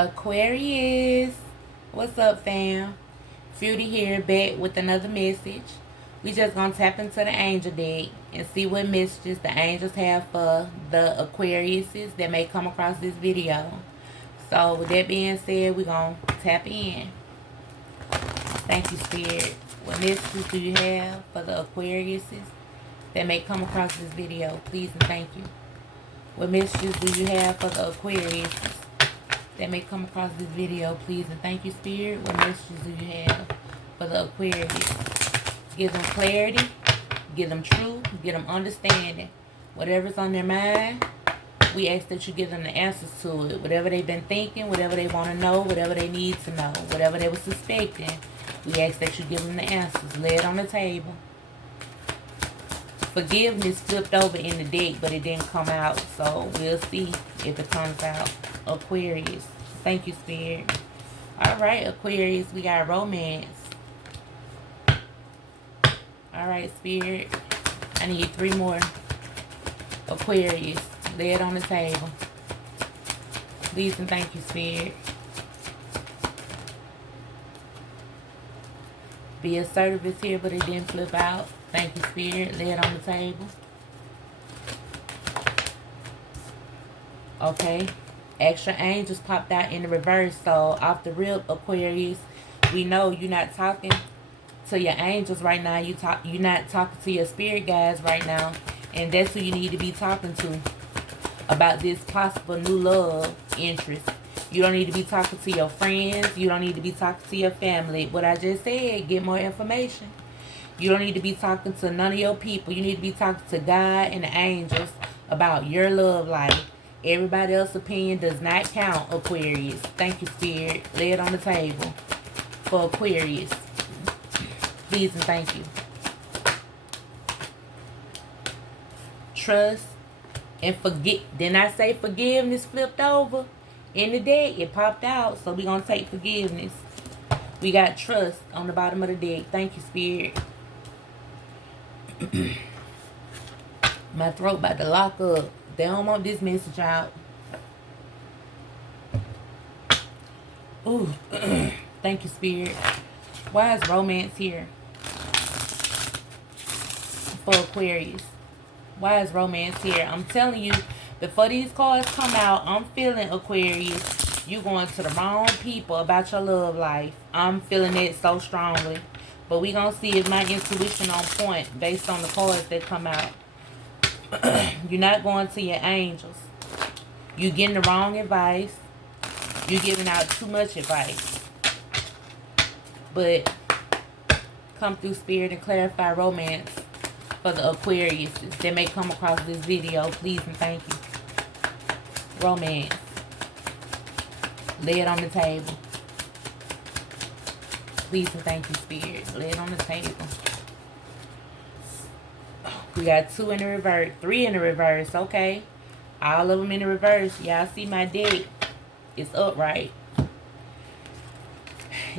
Aquarius, what's up, fam? Fruity here, back with another message. We just gonna tap into the angel deck and see what messages the angels have for the Aquariuses that may come across this video. So with that being said, we gonna tap in. Thank you, Spirit. What messages do you have for the Aquariuses that may come across this video? Please and thank you. What messages do you have for the Aquariuses that may come across this video? Please and thank you, Spirit. What messages do you have for the Aquarius? Give them clarity, give them truth, give them understanding. Whatever's on their mind, we ask that you give them the answers to it. Whatever they've been thinking, whatever they want to know, whatever they need to know, whatever they were suspecting, we ask that you give them the answers. Lay it on the table. Forgiveness flipped over in the deck, but it didn't come out. So we'll see if it comes out. Aquarius. Thank you, Spirit. Alright, Aquarius. We got romance. Alright, Spirit. I need 3 more. Aquarius. Lay it on the table. Please and thank you, Spirit. Be assertive is here, but it didn't flip out. Thank you, Spirit. Lay it on the table. Okay. Extra angels popped out in the reverse. So, off the rip, Aquarius, we know you're not talking to your angels right now. You're not talking to your spirit guides right now. And that's who you need to be talking to about this possible new love interest. You don't need to be talking to your friends. You don't need to be talking to your family. What I just said, get more information. You don't need to be talking to none of your people. You need to be talking to God and the angels about your love life. Everybody else's opinion does not count, Aquarius. Thank you, Spirit. Lay it on the table for Aquarius. Please and thank you. Trust and forget. Didn't I say forgiveness flipped over? In the deck, it popped out. So we're going to take forgiveness. We got trust on the bottom of the deck. Thank you, Spirit. My throat about to lock up. They don't want this message out. Ooh. Thank you, Spirit. Why is romance here for Aquarius? Why is romance here? I'm telling you, before these cards come out, I'm feeling, Aquarius, you going to the wrong people about your love life. I'm feeling it so strongly. But we going to see if my intuition on point based on the cards that come out. You're not going to your angels. You're getting the wrong advice. You're giving out too much advice. But come through, Spirit, and clarify romance for the Aquariuses that may come across this video. Please and thank you. Romance. Lay it on the table. Please and thank you, Spirit. Lay it on the table. We got 2 in the reverse. 3 in the reverse. Okay. All of them in the reverse. Y'all see my deck. It's upright.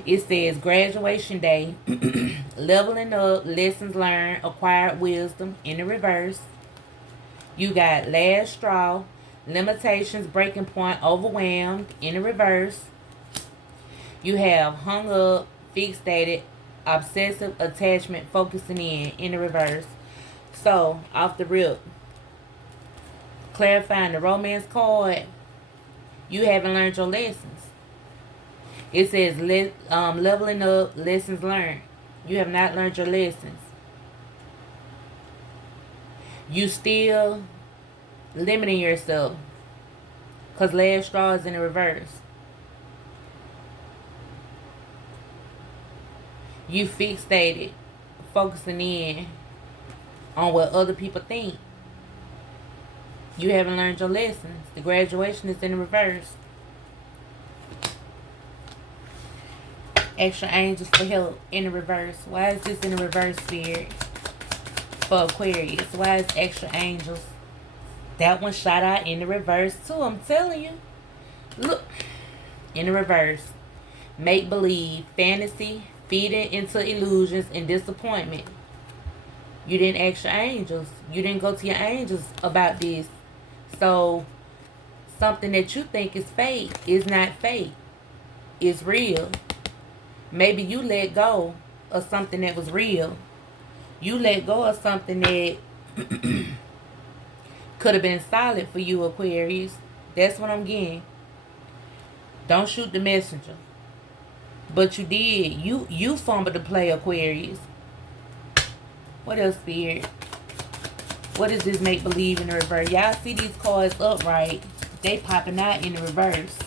It says graduation day. Leveling up. Lessons learned. Acquired wisdom. In the reverse. You got last straw. Limitations. Breaking point. Overwhelmed. In the reverse. You have hung up. Fixated. Obsessive attachment. Focusing in the reverse. So, off the rip, clarifying the romance card, you haven't learned your lessons. It says leveling up, lessons learned. You have not learned your lessons. You still limiting yourself because last straw is in the reverse. You fixated, focusing in on what other people think. You haven't learned your lessons. The graduation is in the reverse. Extra angels for help in the reverse. Why is this in the reverse, Spirit? For Aquarius. Why is extra angels? That one shot out in the reverse too. I'm telling you. Look. In the reverse. Make believe. Fantasy. Feeding into illusions and disappointment. You didn't ask your angels. You didn't go to your angels about this. So Something that you think is fake is not fake. It's real. Maybe you let go of something that was real. You let go of something that could have been solid for you, Aquarius. That's what I'm getting. Don't shoot the messenger. But you did. You fumbled the play, Aquarius. What else, Spirit? What is this make-believe in the reverse? Y'all see these cards upright. They popping out in the reverse.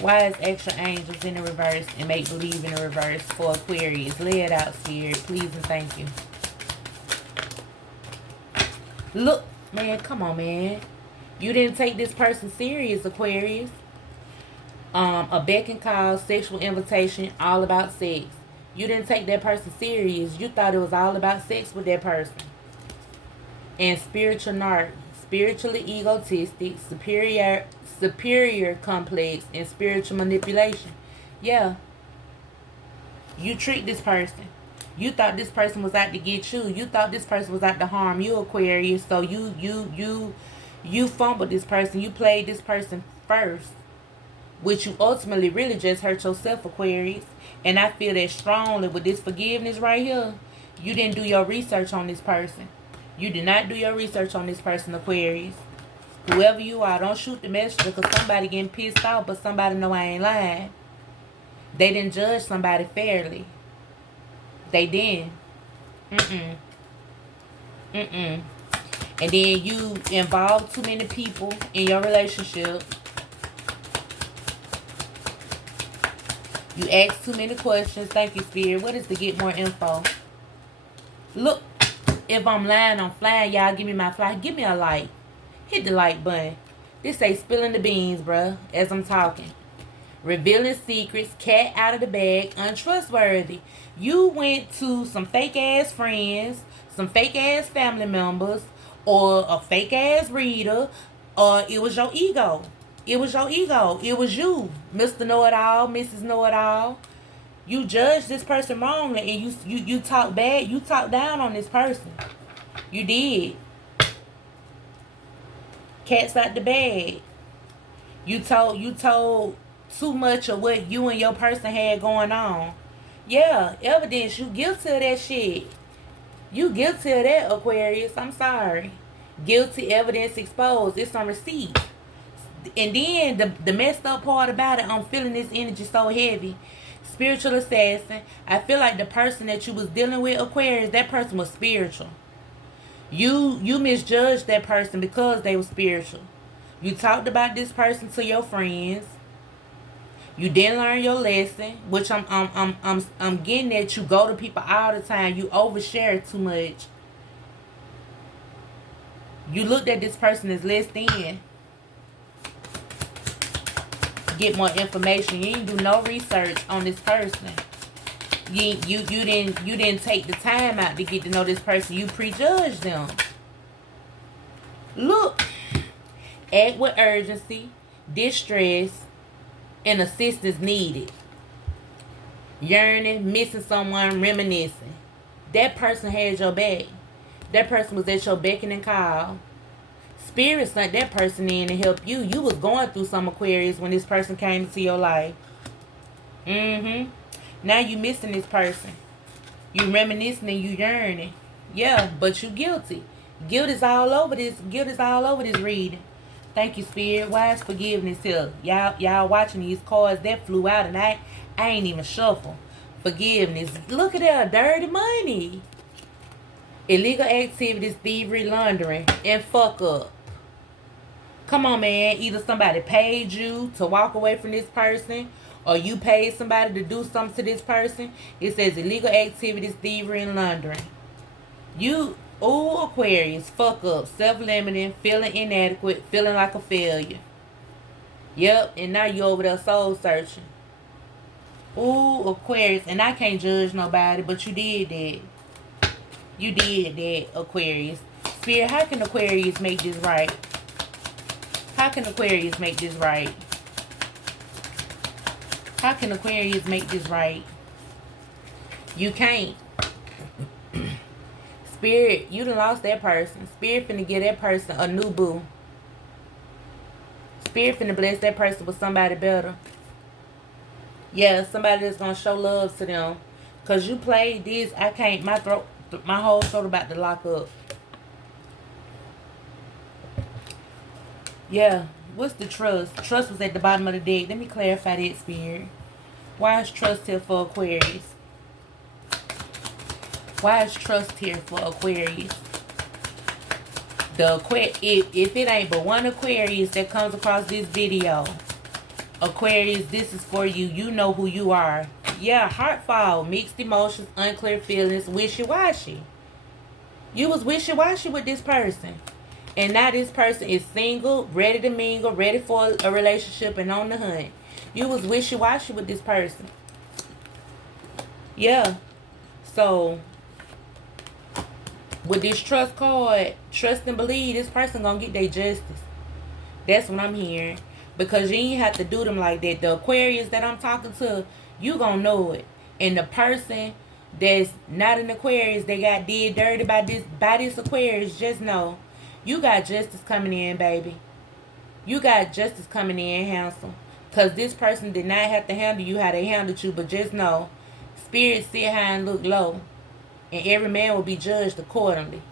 Why is extra angels in the reverse and make-believe in the reverse for Aquarius? Lay it out, Spirit. Please and thank you. Look, man. Come on, man. You didn't take this person serious, Aquarius. A beck and call, sexual invitation, all about sex. You didn't take that person serious. You thought it was all about sex with that person. And spiritual narc, spiritually egotistic, superior complex, and spiritual manipulation. Yeah. You tricked this person. You thought this person was out to get you. You thought this person was out to harm you, Aquarius. So you fumbled this person. You played this person first, which you ultimately really just hurt yourself, Aquarius. And I feel that strongly with this forgiveness right here. You didn't do your research on this person. You did not do your research on this person, Aquarius. Whoever you are, don't shoot the messenger because somebody getting pissed off, but somebody know I ain't lying. They didn't judge somebody fairly. They didn't. And then you involved too many people in your relationship. You asked too many questions. Thank you, Spirit. What is to get more info? Look, if I'm lying, I'm flying. Y'all give me my fly. Give me a like. Hit the like button. This say spilling the beans, bruh, as I'm talking. Revealing secrets. Cat out of the bag. Untrustworthy. You went to some fake-ass friends, some fake-ass family members, or a fake-ass reader, or it was your ego. It was your ego. It was you, Mr. Know-It-All, Mrs. Know-It-All. You judged this person wrongly, and you talk bad. You talk down on this person. You did. Cat's out the bag. You told too much of what you and your person had going on. Yeah, evidence. You guilty of that shit. You guilty of that, Aquarius. I'm sorry. Guilty, evidence exposed. It's on receipt. And then the messed up part about it, I'm feeling this energy so heavy. Spiritual assassin. I feel like the person that you was dealing with, Aquarius, that person was spiritual. You misjudged that person because they were spiritual. You talked about this person to your friends. You didn't learn your lesson, which I'm getting at. You go to people all the time. You overshare too much. You looked at this person as less than. Get more information. You didn't do no research on this person. You didn't take the time out to get to know this person. You prejudged them. Look. Act with urgency, distress, and assistance needed. Yearning, missing someone, reminiscing. That person had your back. That person was at your beck and call. Spirit sent that person in to help you. You was going through some, Aquarius, when this person came into your life. Now you missing this person. You reminiscing and you yearning. Yeah, but you guilty. Guilt is all over this. Guilt is all over this reading. Thank you, Spirit. Why is forgiveness here? Y'all watching these cards that flew out and I ain't even shuffle. Forgiveness. Look at that. Dirty money. Illegal activities, thievery, laundering, and fuck up. Come on, man. Either somebody paid you to walk away from this person, or you paid somebody to do something to this person. It says illegal activities, thievery, and laundering. You, Aquarius, fuck up, self-limiting, feeling inadequate, feeling like a failure. Yep, and now you over there soul searching. Aquarius, and I can't judge nobody, but you did that. You did that, Aquarius. Spirit, how can Aquarius make this right? How can Aquarius make this right? How can Aquarius make this right? You can't. Spirit, you done lost that person. Spirit finna give that person a new boo. Spirit finna bless that person with somebody better. Yeah, somebody that's gonna show love to them. Cause you played this, I can't, my throat, my whole throat about to lock up. Yeah, what's the trust? Trust was at the bottom of the deck. Let me clarify that, Spirit. Why is trust here for Aquarius? Why is trust here for Aquarius? The if it ain't but one Aquarius that comes across this video, Aquarius, this is for you. You know who you are. Yeah, heartful, mixed emotions, unclear feelings, wishy-washy. You was wishy-washy with this person. And now this person is single, ready to mingle, ready for a relationship, and on the hunt. You was wishy-washy with this person. Yeah. So, with this trust card, trust and believe this person gonna get their justice. That's what I'm hearing. Because you ain't have to do them like that. The Aquarius that I'm talking to, you gonna know it. And the person that's not an Aquarius, they got did dirty by this Aquarius, just know you got justice coming in, baby. You got justice coming in, handsome. Because this person did not have to handle you how they handled you. But just know, spirit sit high and look low. And every man will be judged accordingly.